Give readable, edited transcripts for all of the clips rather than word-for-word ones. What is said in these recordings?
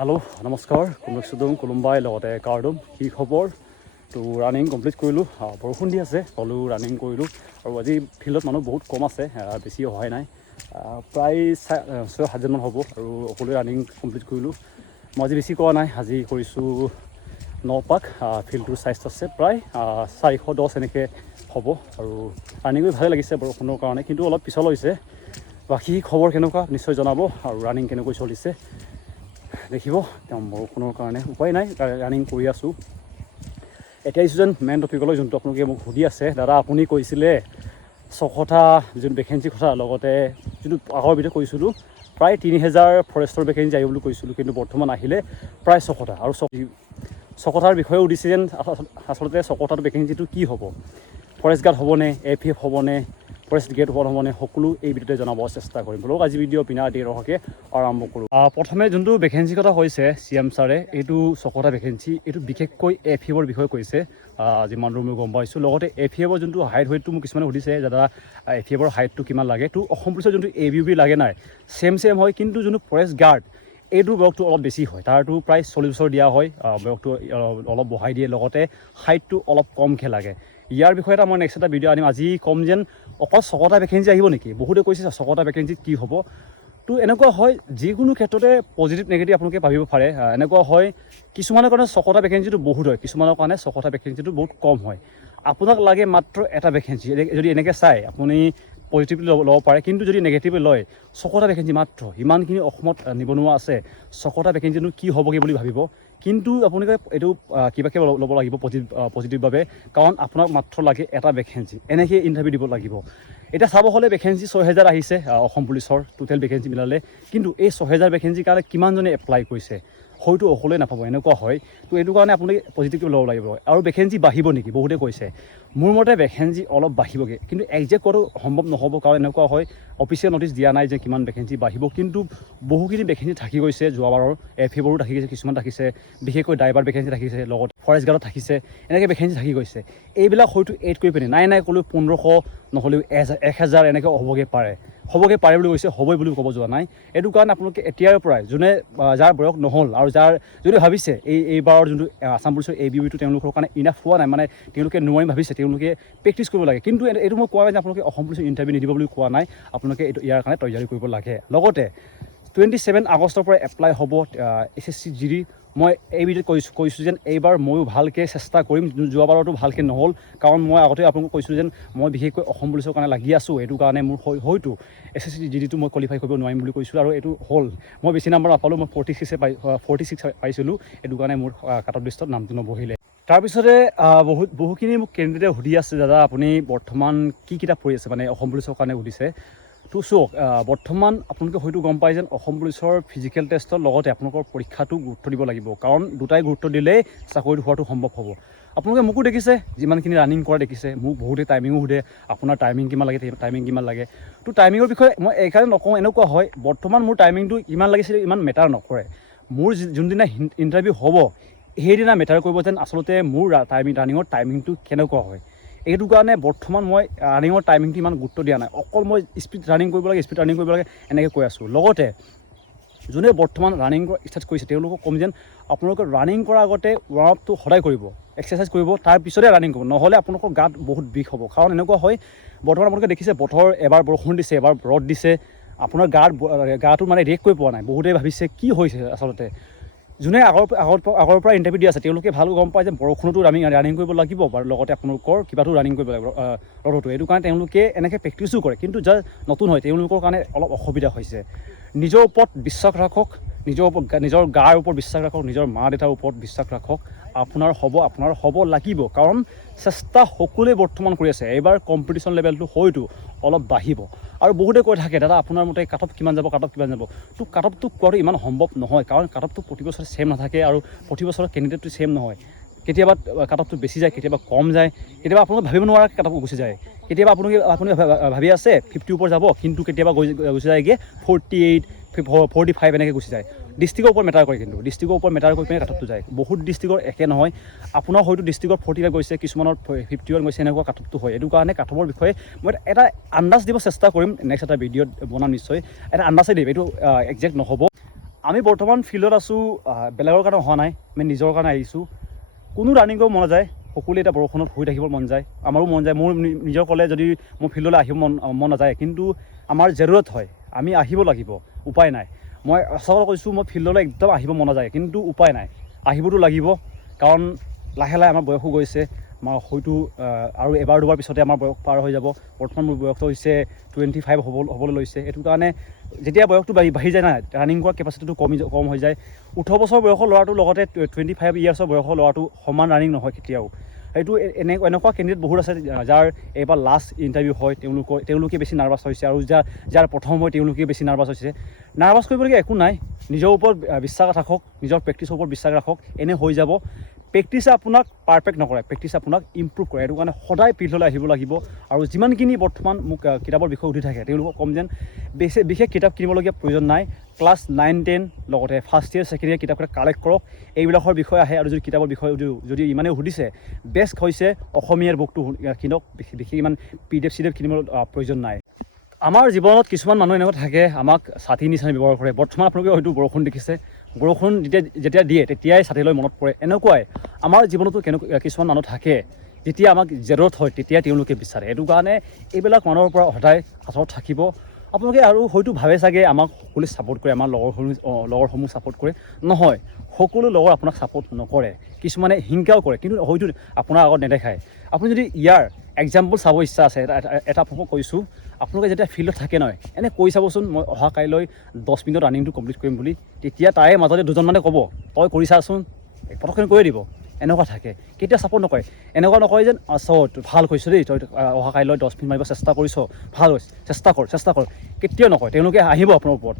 Hello' নমস্কাৰ কুমুক চুদুম কোলুম্বাই লগতে কাৰ্ডুম কি খবৰ তো ৰানিং কমপ্লিট কৰিলোঁ বৰষুণ দি আছে হ'লেও ৰানিং কৰিলোঁ আৰু আজি ফিল্ডত মানুহ বহুত কম আছে বেছি অহাই নাই প্ৰায় 6-7জনমান হ'ব আৰু সকলোৱে ৰানিং কমপ্লিট কৰিলোঁ মই আজি বেছি কৰা নাই আজি কৰিছোঁ 9 পাক ফিল্ডটোৰ চাইজ আছে প্ৰায় 410 এনেকৈ হ'ব আৰু ৰানিং কৰি ভালেই লাগিছে বৰষুণৰ কাৰণে কিন্তু অলপ পিছল হৈছে বাকী খবৰ কেনেকুৱা নিশ্চয় জনাব আৰু ৰানিং কেনেকৈ চলিছে দেখিব তেওঁ বৰষুণৰ কাৰণে উপায় নাই ৰানিং কৰি আছোঁ এতিয়া আহিছোঁ যেন মেইন টপিকলৈ যোনটো আপোনালোকে মোক সুধি আছে দাদা আপুনি কৈছিলে 6 কথা যোন ভেকেঞ্চি কথা লগতে যোনটো আগৰ ভিডিঅ'ত কৈছিলোঁ প্ৰায় 3000 ফৰেষ্টৰ ভেকেঞ্চি আহিব বুলি কৈছিলোঁ কিন্তু বৰ্তমান আহিলে প্ৰায় 6 কথা আৰু 6 কথাৰ বিষয়ে সুধিছে যেন আচলতে 6 কথাৰ ভেকেঞ্চিটো কি হ'ব ফৰেষ্ট গাৰ্ড হ'বনে AFF হ'বনে ফৰেষ্ট গেট হ'বনে সকলো এই ভিডিঅ'তে জনাব চেষ্টা কৰিম বলক আজি ভিডিঅ' বিনা দেৰি ৰহকে আৰম্ভ কৰোঁ প্ৰথমে যোনটো ভেকেঞ্চি কথা হৈছে CM ছাৰে এইটো 6 কথা ভেকেঞ্চি এইটো বিশেষকৈ AFFৰ বিষয়ে কৈছে যিমান দূৰ মই গম পাইছোঁ লগতে AFFৰ যোনটো হাইটটো মোক কিছুমানে সুধিছে দাদা AFFৰ হাইটটো কিমান লাগে তো অসম পুলিচৰ যোনটো ABUB লাগে নাই চেম হয় কিন্তু যোনটো ফৰেষ্ট গাৰ্ড এইটোৰ বয়সটো অলপ বেছি হয় তাৰটো প্ৰায় 40 বছৰ দিয়া হয় বয়সটো অলপ বঢ়াই দিয়ে লগতে হাইটটো অলপ কমকৈ লাগে ইয়াৰ বিষয়ে এটা মই নেক্সট এটা ভিডিঅ' আনিম আজি কম যেন অকল 6 কথা ভেকেঞ্চি আহিব নেকি বহুতে কৈছে 6 কথা ভেকেঞ্চিত কি হ'ব তো এনেকুৱা হয় যিকোনো ক্ষেত্ৰতে পজিটিভ নেগেটিভ আপোনালোকে ভাবিব পাৰে এনেকুৱা হয় কিছুমানৰ কাৰণে 6 কথা ভেকেঞ্চিটো বহুত হয় কিছুমানৰ কাৰণে 6 কথা ভেকেঞ্চিটো বহুত কম হয় আপোনাক লাগে মাত্ৰ এটা ভেকেঞ্চি যদি এনেকৈ চাই আপুনি পজিটিভলি ল'ব পাৰে কিন্তু যদি নেগেটিভলি লয় 6 কথা ভেকেঞ্চি মাত্ৰ ইমানখিনি অসমত নিবনুৱা আছে 6 কথা ভেকেঞ্চিনো কি হ'বগৈ বুলি ভাবিব কিন্তু আপোনালোকে এইটো কিবাকৈ ল'ব লাগিব পজিটিভভাৱে কাৰণ আপোনাক মাত্ৰ লাগে এটা ভেকেঞ্চি এনেকৈ ইণ্টাৰভিউ দিব লাগিব এতিয়া চাব হ'লে ভেকেঞ্চি 6000 আহিছে অসম পুলিচৰ টোটেল ভেকেঞ্চি মিলালে কিন্তু এই 6000 ভেকেঞ্চিৰ কাৰণে কিমানজনে এপ্লাই কৰিছে হয়তো সকলোৱে নাপাব এনেকুৱা হয় তো এইটো কাৰণে আপোনালোকে পজিটিভকৈ ল'ব লাগিব আৰু ভেকেঞ্চি বাঢ়িব নেকি বহুতে কৈছে মোৰ মতে ভেকেঞ্চি অলপ বাঢ়িবগৈ কিন্তু একজেক্ট কৰাটো সম্ভৱ নহ'ব কাৰণ এনেকুৱা হয় অফিচিয়েল নটিচ দিয়া নাই যে কিমান ভেকেঞ্চি বাঢ়িব কিন্তু বহুখিনি ভেকেঞ্চি থাকি গৈছে যোৱাবাৰৰ AFFৰো থাকি গৈছে কিছুমান থাকিছে বিশেষকৈ ড্ৰাইভাৰ ভেকেঞ্চি থাকিছে লগত ফৰেষ্ট গাৰ্ডত থাকিছে এনেকৈ ভেকেঞ্চি থাকি গৈছে এইবিলাক হয়তো এড কৰি পিনে নাই ক'লেও 1500 নহ'লেও 1000 এনেকৈ হ'বগৈ পাৰে বুলি কৈছে হ'বই বুলি ক'ব যোৱা নাই এইটো কাৰণে আপোনালোকে এতিয়াৰ পৰাই যোনে যাৰ বয়স নহ'ল আৰু যাৰ যদি ভাবিছে এইবাৰৰ যোনটো আছাম পুলিচৰ ABUBটো তেওঁলোকৰ কাৰণে ইনাফ হোৱা নাই মানে তেওঁলোকে নোৱাৰিম ভাবিছে তেওঁলোকে প্ৰেক্টিছ কৰিব লাগে কিন্তু এইটো মই কোৱা নাই যে আপোনালোকে অসম পুলিচৰ ইণ্টাৰভিউ নিদিব বুলি কোৱা নাই আপোনালোকে এইটো ইয়াৰ কাৰণে তৈয়াৰী কৰিব লাগে লগতে 27 আগষ্টৰ পৰা এপ্লাই হ'ব SSC GD মই এই ভিডিঅ'ত কৈছোঁ যেন এইবাৰ ময়ো ভালকৈ চেষ্টা কৰিম যোৱাবাৰতো ভালকৈ নহ'ল কাৰণ মই আগতে আপোনালোকক কৈছিলোঁ যেন মই বিশেষকৈ অসম পুলিচৰ কাৰণে লাগি আছোঁ এইটো কাৰণে মোৰ হয়তো SSC GDটো মই কোৱালিফাই কৰিব নোৱাৰিম বুলি কৈছিলোঁ আৰু এইটো হ'ল মই বেছি নম্বৰ নাপালোঁ মই 46 পাইছিলোঁ এইটো কাৰণে মোৰ কাট অফ লিষ্টত নামটো নবহিলে তাৰপিছতে বহুখিনি মোক কেণ্ডিডেটে সুধি আছে দাদা আপুনি বৰ্তমান কি কিতাপ পঢ়ি আছে মানে অসম পুলিচৰ কাৰণে সুধিছে তো চাওক বৰ্তমান আপোনালোকে হয়তো গম পায় যেন অসম পুলিচৰ ফিজিকেল টেষ্টৰ লগতে আপোনালোকৰ পৰীক্ষাটো গুৰুত্ব দিব লাগিব কাৰণ দুটাই গুৰুত্ব দিলেই চাকৰিটো হোৱাটো সম্ভৱ হ'ব আপোনালোকে মোকো দেখিছে যিমানখিনি ৰানিং কৰা দেখিছে মোক বহুতে টাইমিঙো সোধে আপোনাৰ টাইমিং কিমান লাগে তো টাইমিঙৰ বিষয়ে মই এইকাৰণে নকওঁ এনেকুৱা হয় বৰ্তমান মোৰ টাইমিংটো ইমান লাগিছিলে ইমান মেটাৰ নকৰে মোৰ যোনদিনা ইণ্টাৰভিউ হ'ব সেইদিনা মেটাৰ কৰিব যেন আচলতে মোৰ ৰানিঙৰ টাইমিংটো কেনেকুৱা হয় এইটো কাৰণে বৰ্তমান মই ৰানিঙৰ টাইমিংটো ইমান গুৰুত্ব দিয়া নাই অকল মই স্পীড ৰানিং কৰিব লাগে এনেকৈ কৈ আছোঁ লগতে যোনে বৰ্তমান ৰানিং ষ্টাৰ্ট কৰিছে তেওঁলোকক ক'ম যেন আপোনালোকে ৰানিং কৰাৰ আগতে ৱাৰ্ম আপটো সদায় কৰিব এক্সাৰচাইজ কৰিব তাৰপিছতে ৰানিং কৰিব নহ'লে আপোনালোকৰ গাত বহুত বিষ হ'ব কাৰণ এনেকুৱা হয় বৰ্তমান আপোনালোকে দেখিছে বতৰ এবাৰ বৰষুণ দিছে এবাৰ ৰ'দ দিছে আপোনাৰ গাটো মানে ৰিয়েক্ট কৰি পোৱা নাই বহুতেই ভাবিছে কি হৈছে আচলতে যোনে আগৰ পৰা ইণ্টাৰভিউ দি আছে তেওঁলোকে ভাল গম পায় যে বৰষুণতো আমি ৰানিং কৰিব লাগিব আৰু লগতে আপোনালোকৰ কিবাটো ৰানিং কৰিব লাগিব ৰ'দতো এইটো কাৰণে তেওঁলোকে এনেকৈ প্ৰেক্টিছো কৰে কিন্তু যাৰ নতুন হয় তেওঁলোকৰ কাৰণে অলপ অসুবিধা হৈছে নিজৰ ওপৰত বিশ্বাস ৰাখক নিজৰ গাৰ ওপৰত বিশ্বাস ৰাখক নিজৰ মা দেউতাৰ ওপৰত বিশ্বাস ৰাখক আপোনাৰ হ'ব লাগিব কাৰণ চেষ্টা সকলোৱে বৰ্তমান কৰি আছে এইবাৰ কম্পিটিশ্যন লেভেলটো হয়তো অলপ বাঢ়িব আৰু বহুতে কৈ থাকে দাদা আপোনাৰ মতে কাট অফ কিমান যাব তো কাট অফটো কোৱাটো ইমান সম্ভৱ নহয় কাৰণ কাট অফটো প্ৰতি বছৰে ছেম নাথাকে আৰু প্ৰতি বছৰৰ কেণ্ডিডেটটো ছেম নহয় কেতিয়াবা কাট অফটো বেছি যায় কেতিয়াবা কম যায় কেতিয়াবা আপোনালোকে ভাবিব নোৱাৰা কাট অফ গুচি যায় কেতিয়াবা আপুনি ভাবি আছে 50 ওপৰত যাব কিন্তু কেতিয়াবা গুচি যায়গৈ 48 45 এনেকৈ গুচি যায় ডিষ্ট্ৰিক্টৰ ওপৰত মেটাৰ কৰে কিন্তু ডিষ্ট্ৰিক্টৰ ওপৰত মেটাৰ কৰি পিনে কাট অফটো যায় বহুত ডিষ্ট্ৰিক্টৰ একে নহয় আপোনাৰ হয়তো ডিষ্ট্ৰিক্টৰ 45 গৈছে কিছুমানৰ 51 গৈছে এনেকুৱা কাট অফটো হয় এইটো কাৰণে কাট অফৰ বিষয়ে মই এটা আন্দাজ দিব চেষ্টা কৰিম নেক্সট এটা ভিডিঅ'ত বনাম নিশ্চয় এটা আন্দাজে দিম এইটো একজেক্ট নহ'ব আমি বৰ্তমান ফিল্ডত আছোঁ, বেলেগৰ কাৰণে অহা নাই, আমি নিজৰ কাৰণে আহিছোঁ। কোনো ৰানিং কৰিব মন নাযায়, সকলোৱে এতিয়া বৰষুণত শুই থাকিব মন যায়, আমাৰো মন যায়। মোৰ নিজৰ ক'লে যদি মোৰ ফিল্ডলৈ আহিব মন নাযায়, কিন্তু আমাৰ জৰুৰত হয়, আমি আহিব লাগিব, উপায় নাই। মই আচলতে কৈছোঁ, মই ফিল্ডলৈ একদম আহিব মন নাযায়, কিন্তু উপায় নাই, আহিবতো লাগিব। কাৰণ লাহে লাহে আমাৰ বয়সো গৈছে, আমাৰ হয়তো আৰু এবাৰ দুবাৰ পিছতে আমাৰ বয়স পাৰ হৈ যাব। বৰ্তমান মোৰ বয়সটো হৈছে 25 হ'বলৈ লৈছে। এইটো কাৰণে যেতিয়া বয়সটো বাঢ়ি যায় না, ৰানিং কৰা কেপাচিটিটো কম হৈ যায়। 18 বছৰ বয়সৰ ল'ৰাটোৰ লগতে 25 ইয়াৰ্ছৰ বয়সৰ ল'ৰাটো সমান ৰানিং নহয় কেতিয়াও। সেইটো এনেকুৱা কেণ্ডিডেট বহুত আছে যাৰ এইবাৰ লাষ্ট ইণ্টাৰভিউ হয়, তেওঁলোকে বেছি নাৰ্ভাছ হৈছে, আৰু যাৰ প্ৰথম হয় তেওঁলোকে বেছি নাৰ্ভাছ হৈছে। নাৰ্ভাছ কৰিবলগীয়া একো নাই, নিজৰ ওপৰত বিশ্বাস ৰাখক, নিজৰ প্ৰেক্টিছৰ ওপৰত বিশ্বাস ৰাখক, এনে হৈ যাব। প্ৰেক্টিছে আপোনাক পাৰফেক্ট নকৰে, প্ৰেক্টিছে আপোনাক ইম্প্ৰুভ কৰে। সেইটো কাৰণে সদায় ফিল্ডলৈ আহিব লাগিব। আৰু যিমানখিনি বৰ্তমান মোক কিতাপৰ বিষয়ে সুধি থাকে, তেওঁলোকক ক'ম যেন বিশেষ কিতাপ কিনিবলগীয়া প্ৰয়োজন নাই। ক্লাছ 9, 10 লগতে ফাৰ্ষ্ট ইয়েৰ ছেকেণ্ড ইয়েৰ কিতাপবিলাক কালেক্ট কৰক, এইবিলাকৰ বিষয়ে আহে। আৰু যদি কিতাপৰ বিষয়ে যদি ইমানেই সুধিছে, বেষ্ট হৈছে অসমীয়াৰ বুকটো কিনক, বিশেষ ইমান PDF চিডিএফ কিনিবৰ প্ৰয়োজন নাই। আমাৰ জীৱনত কিছুমান মানুহ এনেকুৱা থাকে, আমাক ছাতি নিচিনা ব্যৱহাৰ কৰে। বৰ্তমান আপোনালোকে হয়তো বৰষুণ দেখিছে, বৰষুণ যেতিয়া দিয়ে তেতিয়াই ছাতিলৈ মনত পৰে। এনেকুৱাই আমাৰ জীৱনতো কিছুমান মানুহ থাকে, যেতিয়া আমাক জৰুৰত হয় তেতিয়াই তেওঁলোকে বিচাৰে। সেইটো কাৰণে এইবিলাক মানুহৰ পৰা সদায় আঁতৰত থাকিব আপোনালোকে। আৰু হয়তো ভাবে চাগে আমাক সকলোৱে ছাপোৰ্ট কৰে, আমাৰ লগৰসমূহ ছাপোৰ্ট কৰে। নহয়, সকলো লগৰ আপোনাক ছাপোৰ্ট নকৰে, কিছুমানে হিংসাও কৰে, কিন্তু হয়তো আপোনাৰ আগত নেদেখায়। আপুনি যদি ইয়াৰ এক্সাম্পল চাব ইচ্ছা আছে, এটা আপোনালোকক কৈছোঁ, আপোনালোকে যেতিয়া ফিল্ডত থাকে নহয়, এনেই কৈ চাবচোন, মই অহা কাইলৈ 10 মিনিটত ৰানিংটো কমপ্লিট কৰিম বুলি। তেতিয়া তাৰে মাজতে দুজনমানে ক'ব, তই কৰি চাচোন, পটককৈ কৰি দিব। এনেকুৱা থাকে, কেতিয়া ছাপোৰ্ট নকৰে। এনেকুৱা নকয় যেন ভাল কৈছ দেই, তই অহা কাইলৈ 10 মিনিট মাৰিব চেষ্টা কৰিছ, ভাল হৈছে, চেষ্টা কৰ। কেতিয়াও নকয়, তেওঁলোকে আহিব আপোনাৰ ওপৰত,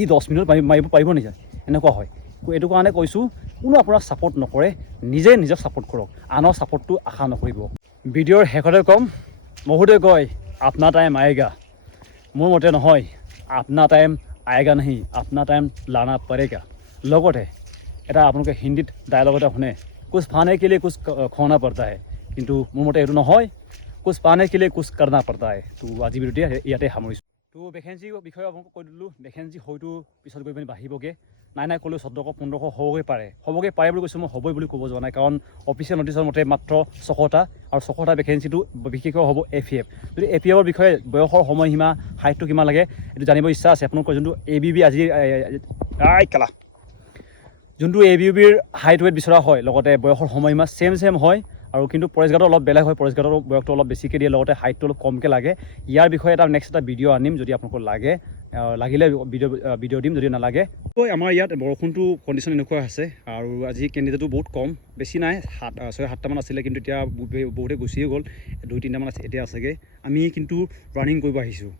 ই 10 মিনিট মাৰিব পাৰিব নেকি, এনেকুৱা হয়। এইটো কাৰণে কৈছোঁ, কোনো আপোনাক ছাপোৰ্ট নকৰে, নিজক ছাপোৰ্ট কৰক, আনৰ ছাপোৰ্টটো আশা নকৰিব। ভিডিঅ'ৰ শেষতে ক'ম, বহুতে কয় আপনা টাইম আয়েগা, মোৰ মতে নহয়, আপনা টাইম আয়েগা নাহি, আপনা টাইম লানা পড়েগা। লগতে এটা আপোনালোকে হিন্দীত ডায়লগ এটা শুনে, কুছ পানে কে লিয়ে কুছ খোনা পড়তা হে, কিন্তু মোৰ মতে এইটো নহয়, কুছ পানে কে লিয়ে কুছ কৰনা পড়তা হে। তো আজি ভিডিঅ'টো ইয়াতে সামৰিছোঁ। তো ভেকেঞ্চিৰ বিষয়ে আপোনালোকক কৈ দিলোঁ, ভেকেঞ্চি হয়তো পিছত গৈ পিনি বাঢ়িবগৈ, নাই ক'লেও 1400 1500 হ'বগৈ পাৰে বুলি কৈছোঁ। মই হ'বই বুলি ক'ব যোৱা নাই, কাৰণ অফিচিয়েল নটিছৰ মতে মাত্ৰ 600টা, আৰু 600টা ভেকেঞ্চিটো বিশেষকৈ হ'ব APF। যদি APFৰ বিষয়ে বয়সৰ সময়সীমা, হাইটটো কিমান লাগে এইটো জানিব ইচ্ছা আছে আপোনালোকৰ, যোনটো ABB যোনটো ABBৰ হাইট ৱেইট বিচৰা হয়, লগতে বয়সৰ সময়সীমা ছেম হয়। আৰু কিন্তু ফৰেষ্ট গাৰ্ডৰ অলপ বেলেগ হয়, ফৰেষ্ট গাৰ্ডৰ বয়সটো অলপ বেছিকৈ দিয়ে, লগতে হাইটটো অলপ কমকৈ লাগে। ইয়াৰ বিষয়ে নেক্সট এটা ভিডিঅ' আনিম, যদি আপোনালোকৰ লাগিলে ভিডিঅ' দিম, যদি নালাগে। আমাৰ ইয়াত বৰষুণটো কণ্ডিশ্যন এনেকুৱা আছে, আৰু আজি কেণ্ডিডেটো বহুত কম, বেছি নাই, 6-7টামান আছিলে, কিন্তু এতিয়া বহুতে গুচিয়ে গ'ল, 2-3টামান আছে এতিয়া আছেগৈ। আমি কিন্তু ৰানিং কৰিব আহিছোঁ।